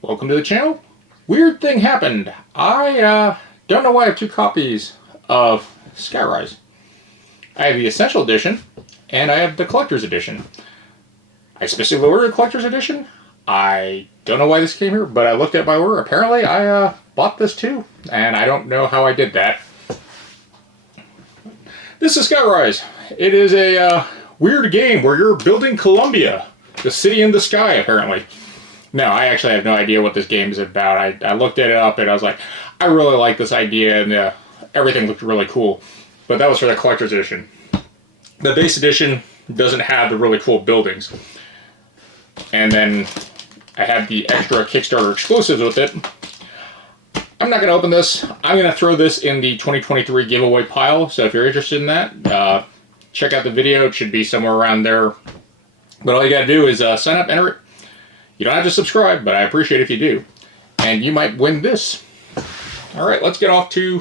Welcome to the channel. Weird thing happened. I don't know why I have two copies of Skyrise. I have the Essential Edition, and I have the Collector's Edition. I specifically ordered the Collector's Edition. I don't know why this came here, but I looked at my order. Apparently, I bought this too, and I don't know how I did that. This is Skyrise. It is a weird game where you're building Columbia, the city in the sky, apparently. No, I actually have no idea what this game is about. I looked it up and I was like, I really like this idea, and everything looked really cool. But that was for the Collector's Edition. The base edition doesn't have the really cool buildings. And then I have the extra Kickstarter exclusives with it. I'm not going to open this. I'm going to throw this in the 2023 giveaway pile. So if you're interested in that, check out the video. It should be somewhere around there. But all you got to do is sign up, enter it. You don't have to subscribe, but I appreciate it if you do. And you might win this. Alright, let's get off to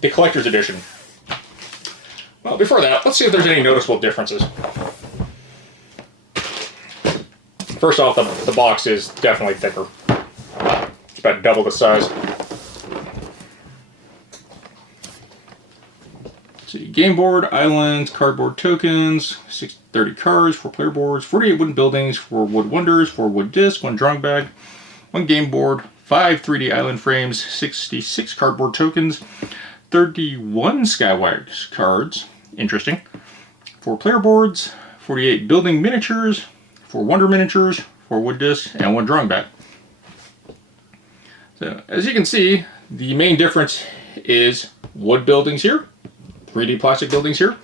the Collector's Edition. Well, before that, let's see if there's any noticeable differences. First off, the box is definitely thicker. It's about double the size. See, game board, islands, cardboard tokens, 30 cards, 4 player boards, 48 wooden buildings, 4 wood wonders, 4 wood discs, 1 drawing bag, 1 game board, 5 3D island frames, 66 cardboard tokens, 31 Skyrise cards, interesting, 4 player boards, 48 building miniatures, 4 wonder miniatures, 4 wood discs, and 1 drawing bag. So, as you can see, the main difference is wood buildings here, 3D plastic buildings here.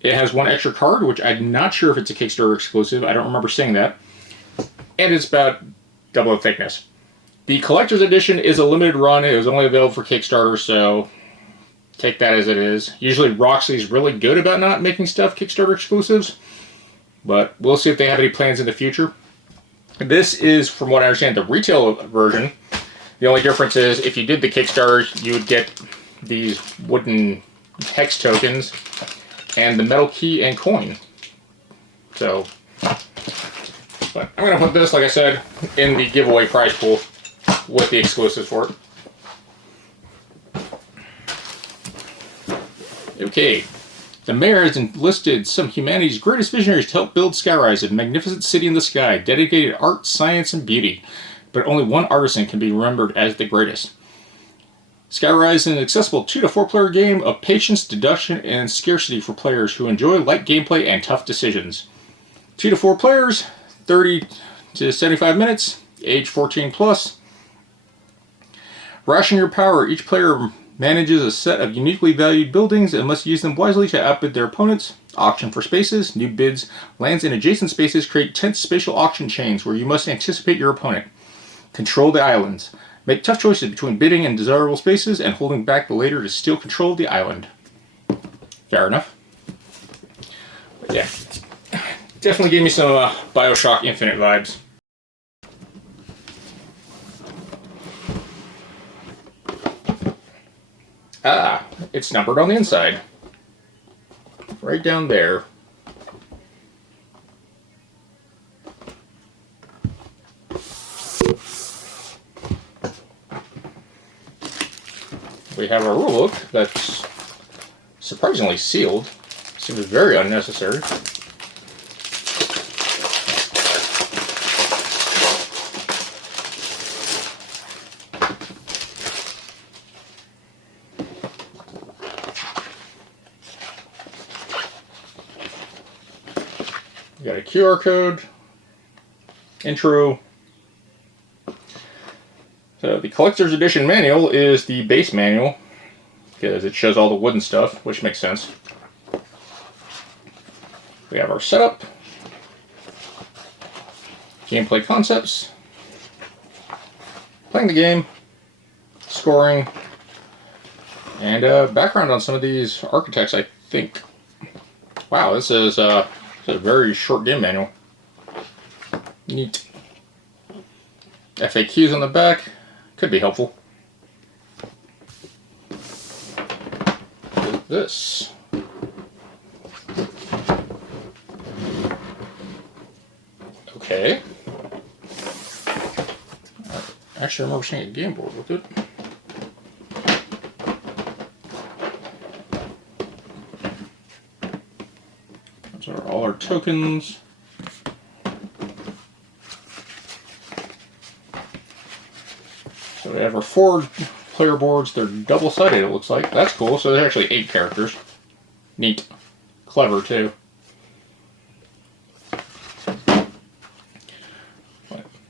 It has 1 extra card, which I'm not sure if it's a Kickstarter exclusive. I don't remember seeing that. And it's about double the thickness. The Collector's Edition is a limited run. It was only available for Kickstarter, so take that as it is. Usually Roxley's really good about not making stuff Kickstarter exclusives, but we'll see if they have any plans in the future. This is, from what I understand, the retail version. The only difference is if you did the Kickstarter, you would get these wooden hex tokens and the metal key and coin. So, but I'm going to put this, like I said, in the giveaway prize pool with the exclusives for it. Okay, the mayor has enlisted some of humanity's greatest visionaries to help build Skyrise, a magnificent city in the sky, dedicated to art, science, and beauty. But only one artisan can be remembered as the greatest. Skyrise is an accessible 2 to 4 player game of patience, deduction, and scarcity for players who enjoy light gameplay and tough decisions. 2 to 4 players, 30 to 75 minutes, age 14 plus. Ration your power. Each player manages a set of uniquely valued buildings and must use them wisely to outbid their opponents. Auction for spaces. New bids, lands, and adjacent spaces create tense spatial auction chains where you must anticipate your opponent. Control the islands. Make tough choices between bidding in desirable spaces and holding back the later to steal control of the island. Fair enough. But yeah, definitely gave me some Bioshock Infinite vibes. Ah, it's numbered on the inside. Right down there. We have a rulebook that's surprisingly sealed. Seems very unnecessary. We got a QR code, intro. So the Collector's Edition manual is the base manual because it shows all the wooden stuff, which makes sense. We have our setup, gameplay concepts, playing the game, scoring, and background on some of these architects, I think. Wow, this is a very short game manual. Neat. FAQs on the back. Could be helpful. This. Okay. Actually, I remember seeing a game board with it. Those are all our tokens. So we have our 4 player boards. They're double-sided, it looks like. That's cool. So there's actually 8 characters. Neat. Clever, too.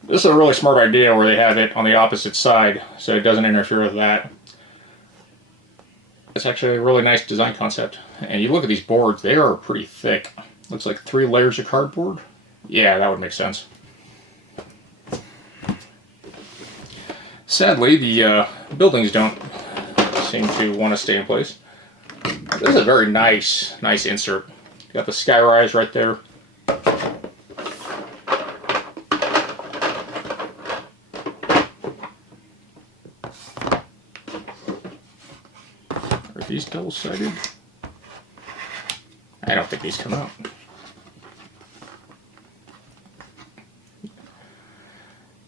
This is a really smart idea where they have it on the opposite side, so it doesn't interfere with that. It's actually a really nice design concept. And you look at these boards, they are pretty thick. Looks like 3 layers of cardboard. Yeah, that would make sense. Sadly, the buildings don't seem to want to stay in place. This is a very nice insert. Got the Skyrise right there. Are these double-sided? I don't think these come out.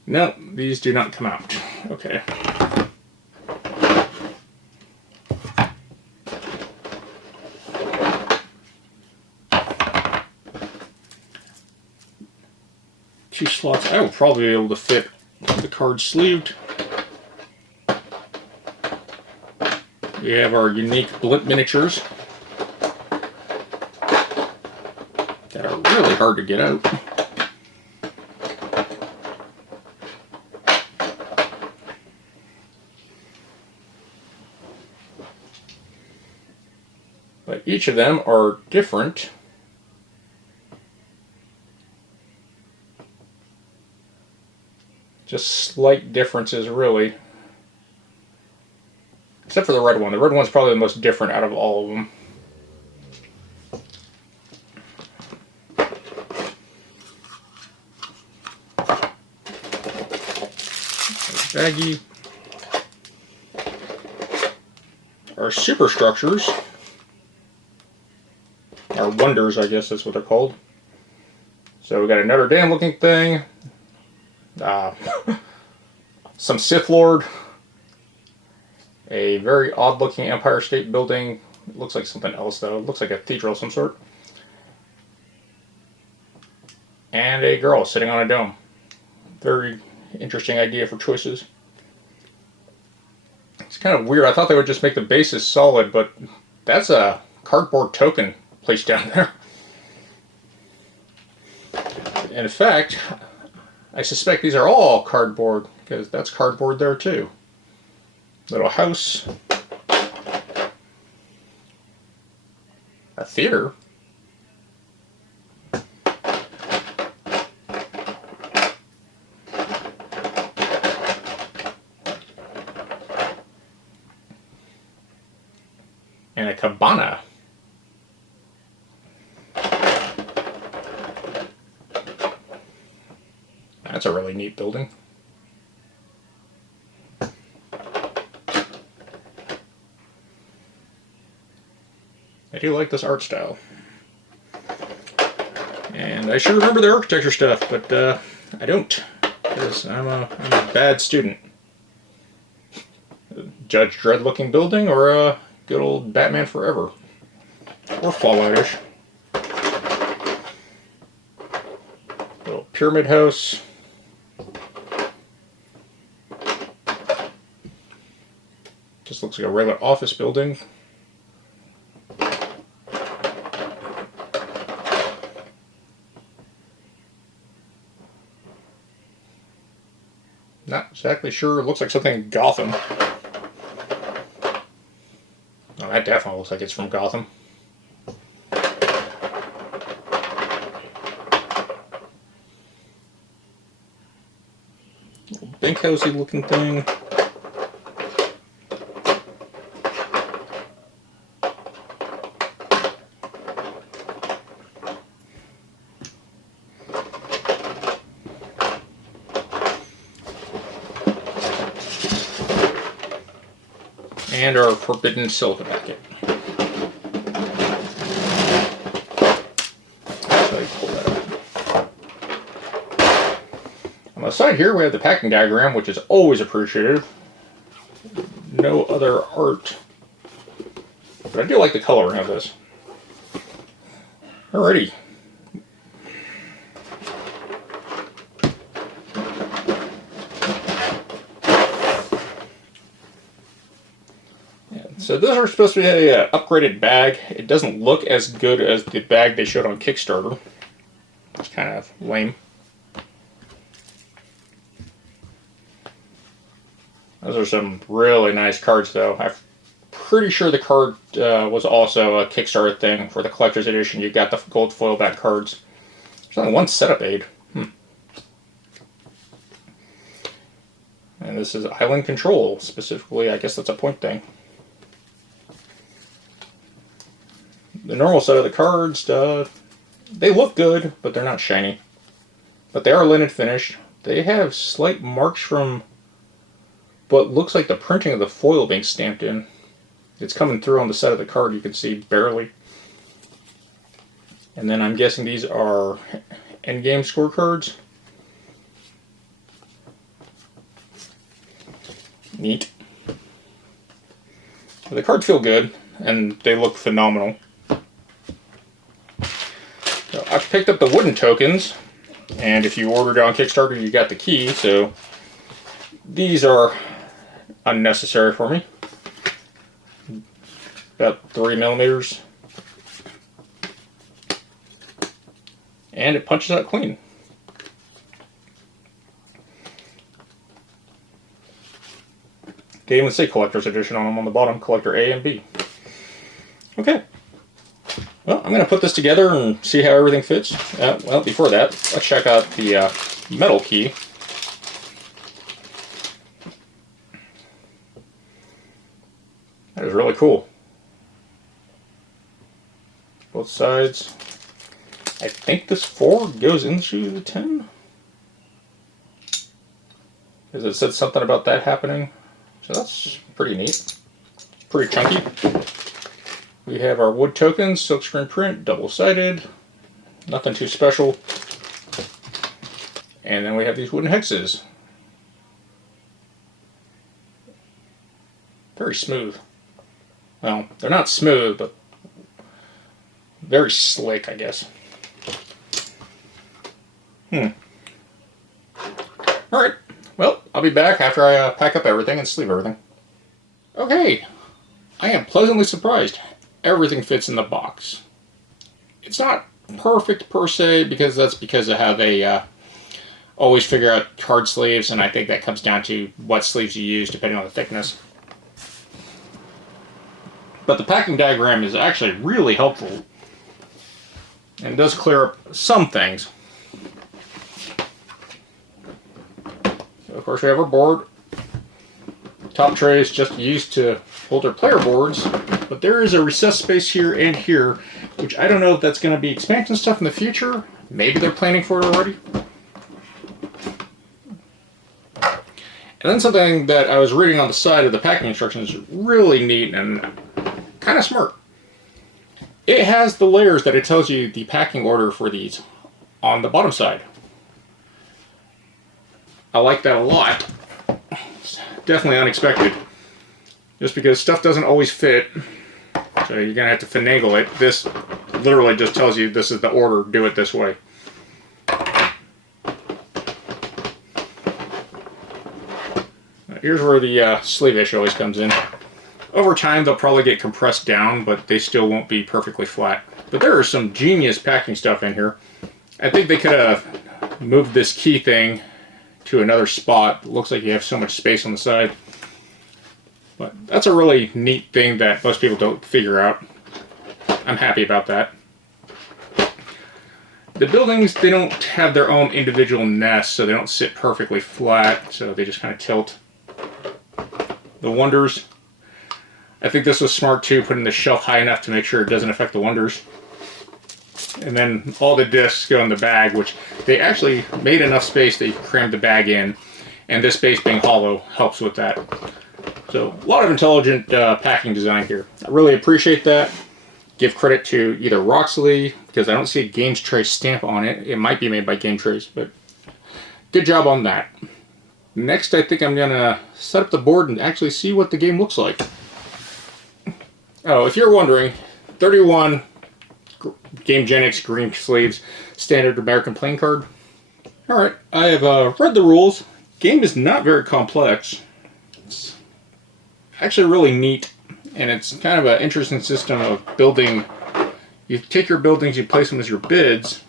No, these do not come out. Okay. Two slots. I will probably be able to fit the cards sleeved. We have our unique blimp miniatures that are really hard to get out. But each of them are different. Just slight differences, really. Except for the red one. The red one's probably the most different out of all of them. Baggy. Our superstructures. Our wonders, I guess that's what they're called. So we got a Notre Dame looking thing. Some Sith Lord. A very odd looking Empire State Building. It looks like something else though. It looks like a cathedral of some sort. And a girl sitting on a dome. Very interesting idea for choices. It's kind of weird. I thought they would just make the bases solid, but that's a cardboard token placed down there. And in fact, I suspect these are all cardboard, because that's cardboard there too. Little house. A theater. And a cabana. That's a really neat building. I do like this art style. And I should remember the architecture stuff, but I don't, because I'm a bad student. Judge Dredd looking building, or a good old Batman Forever. Or Fallout-ish. Little pyramid house. Just looks like a regular office building. Not exactly sure. It looks like something in Gotham. Oh, that definitely looks like it's from Gotham. Little bankhousey looking thing. And our forbidden silica packet. So you pull that out. On the side here we have the packing diagram, which is always appreciated. No other art. But I do like the coloring of this. Alrighty. So those are supposed to be a upgraded bag. It doesn't look as good as the bag they showed on Kickstarter. It's kind of lame. Those are some really nice cards though. I'm pretty sure the card was also a Kickstarter thing for the collector's edition. You got the gold foil back cards. There's only one setup aid. And this is Island Control, specifically. I guess that's a point thing. The normal set of the cards, they look good, but they're not shiny. But they are linen finished. They have slight marks from what looks like the printing of the foil being stamped in. It's coming through on the side of the card, you can see barely. And then I'm guessing these are endgame scorecards. Neat. The cards feel good, and they look phenomenal. So I picked up the wooden tokens, and if you ordered on Kickstarter, you got the key, so these are unnecessary for me. About 3 millimeters. And it punches out clean. They even say Collector's Edition on them on the bottom, Collector A and B. Okay. Well, I'm going to put this together and see how everything fits. Well, before that, let's check out the metal key. That is really cool. Both sides. I think this 4 goes into the 10. Because it said something about that happening. So that's pretty neat. Pretty chunky. We have our wood tokens, silkscreen print, double-sided. Nothing too special. And then we have these wooden hexes. Very smooth. Well, they're not smooth, but very slick, I guess. Alright, well, I'll be back after I pack up everything and sleeve everything. Okay, I am pleasantly surprised. Everything fits in the box. It's not perfect per se, because that's because of how they always figure out card sleeves, and I think that comes down to what sleeves you use depending on the thickness. But the packing diagram is actually really helpful, and does clear up some things. So of course we have our board. Top tray is just used to hold our player boards, but there is a recessed space here and here, which I don't know if that's going to be expansion stuff in the future. Maybe they're planning for it already. And then something that I was reading on the side of the packing instructions is really neat and kind of smart. It has the layers that it tells you the packing order for these on the bottom side. I like that a lot. It's definitely unexpected. Just because stuff doesn't always fit, so you're going to have to finagle it. This literally just tells you this is the order, do it this way. Here's where the sleeve issue always comes in. Over time they'll probably get compressed down, but they still won't be perfectly flat. But there is some genius packing stuff in here. I think they could have moved this key thing to another spot. It looks like you have so much space on the side. But that's a really neat thing that most people don't figure out. I'm happy about that. The buildings, they don't have their own individual nests, so they don't sit perfectly flat, so they just kind of tilt. The wonders, I think this was smart too, putting the shelf high enough to make sure it doesn't affect the wonders. And then all the discs go in the bag, which they actually made enough space that you can cram the bag in, and this space being hollow helps with that. So a lot of intelligent packing design here. I really appreciate that. Give credit to either Roxley, because I don't see a Games Tray stamp on it. It might be made by Game Trays, but good job on that. Next, I think I'm going to set up the board and actually see what the game looks like. Oh, if you're wondering, 31 GameGenix green sleeves, standard American playing card. Alright, I have read the rules. Game is not very complex. It's actually really neat, and it's kind of an interesting system of building. You take your buildings, you place them as your bids.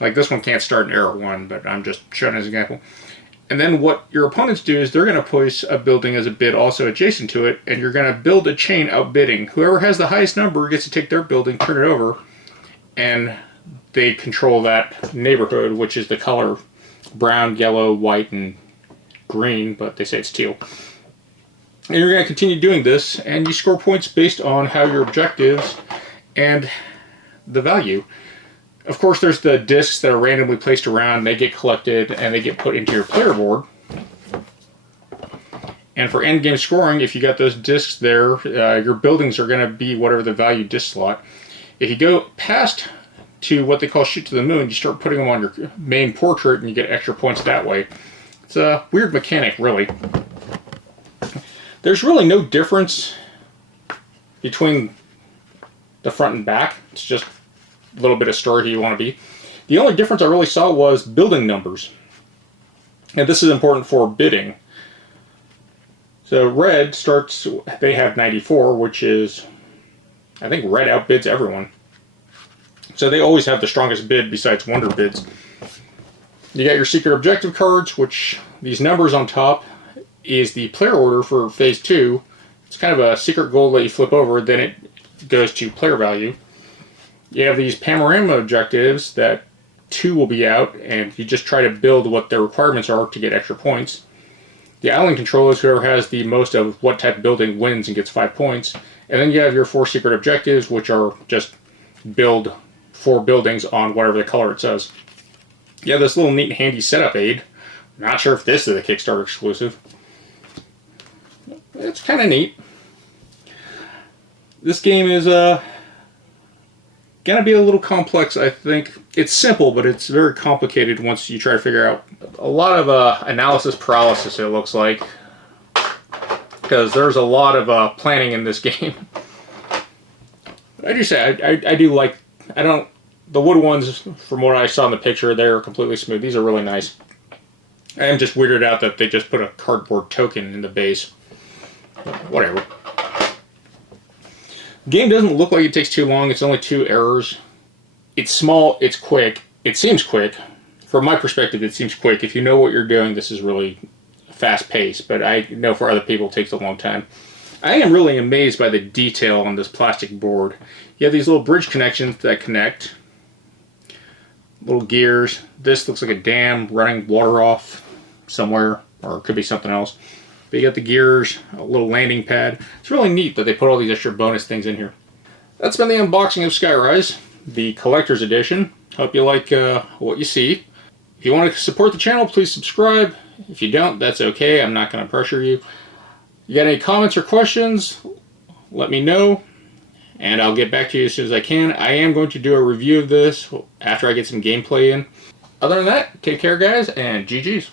Like this one can't start in Era 1, but I'm just showing as an example. And then what your opponents do is they're going to place a building as a bid also adjacent to it, and you're going to build a chain outbidding. Whoever has the highest number gets to take their building, turn it over, and they control that neighborhood, which is the color brown, yellow, white, and green, but they say it's teal. And you're going to continue doing this, and you score points based on how your objectives and the value. Of course, there's the discs that are randomly placed around. They get collected and they get put into your player board. And for endgame scoring, if you got those discs there, your buildings are going to be whatever the value disc slot. If you go past to what they call shoot to the moon, you start putting them on your main portrait and you get extra points that way. It's a weird mechanic, really. There's really no difference between the front and back. It's just a little bit of story you want to be. The only difference I really saw was building numbers. And this is important for bidding. So red starts, they have 94, which is, I think red outbids everyone. So they always have the strongest bid besides wonder bids. You got your secret objective cards, which these numbers on top is the player order for phase 2. It's kind of a secret goal that you flip over, then it goes to player value. You have these panorama objectives that 2 will be out, and you just try to build what their requirements are to get extra points. The island control is whoever has the most of what type of building wins and gets 5 points. And then you have your 4 secret objectives, which are just build 4 buildings on whatever the color it says. You have this little neat handy setup aid. Not sure if this is a Kickstarter exclusive. It's kind of neat. This game is gonna be a little complex, I think. It's simple, but it's very complicated once you try to figure out. A lot of analysis paralysis, it looks like, because there's a lot of planning in this game. I do say I do like. The wood ones, from what I saw in the picture, they're completely smooth. These are really nice. I am just weirded out that they just put a cardboard token in the base. Whatever. The game doesn't look like it takes too long. It's only 2 errors. It's small. It's quick. It seems quick. From my perspective, it seems quick. If you know what you're doing, this is really fast paced. But I know for other people it takes a long time. I am really amazed by the detail on this plastic board. You have these little bridge connections that connect. Little gears. This looks like a dam running water off somewhere, or it could be something else. But you got the gears, a little landing pad. It's really neat that they put all these extra bonus things in here. That's been the unboxing of Skyrise, the collector's edition. Hope you like what you see. If you want to support the channel, please subscribe. If you don't, that's okay. I'm not going to pressure you. You got any comments or questions, let me know, and I'll get back to you as soon as I can. I am going to do a review of this after I get some gameplay in. Other than that, take care, guys, and GG's.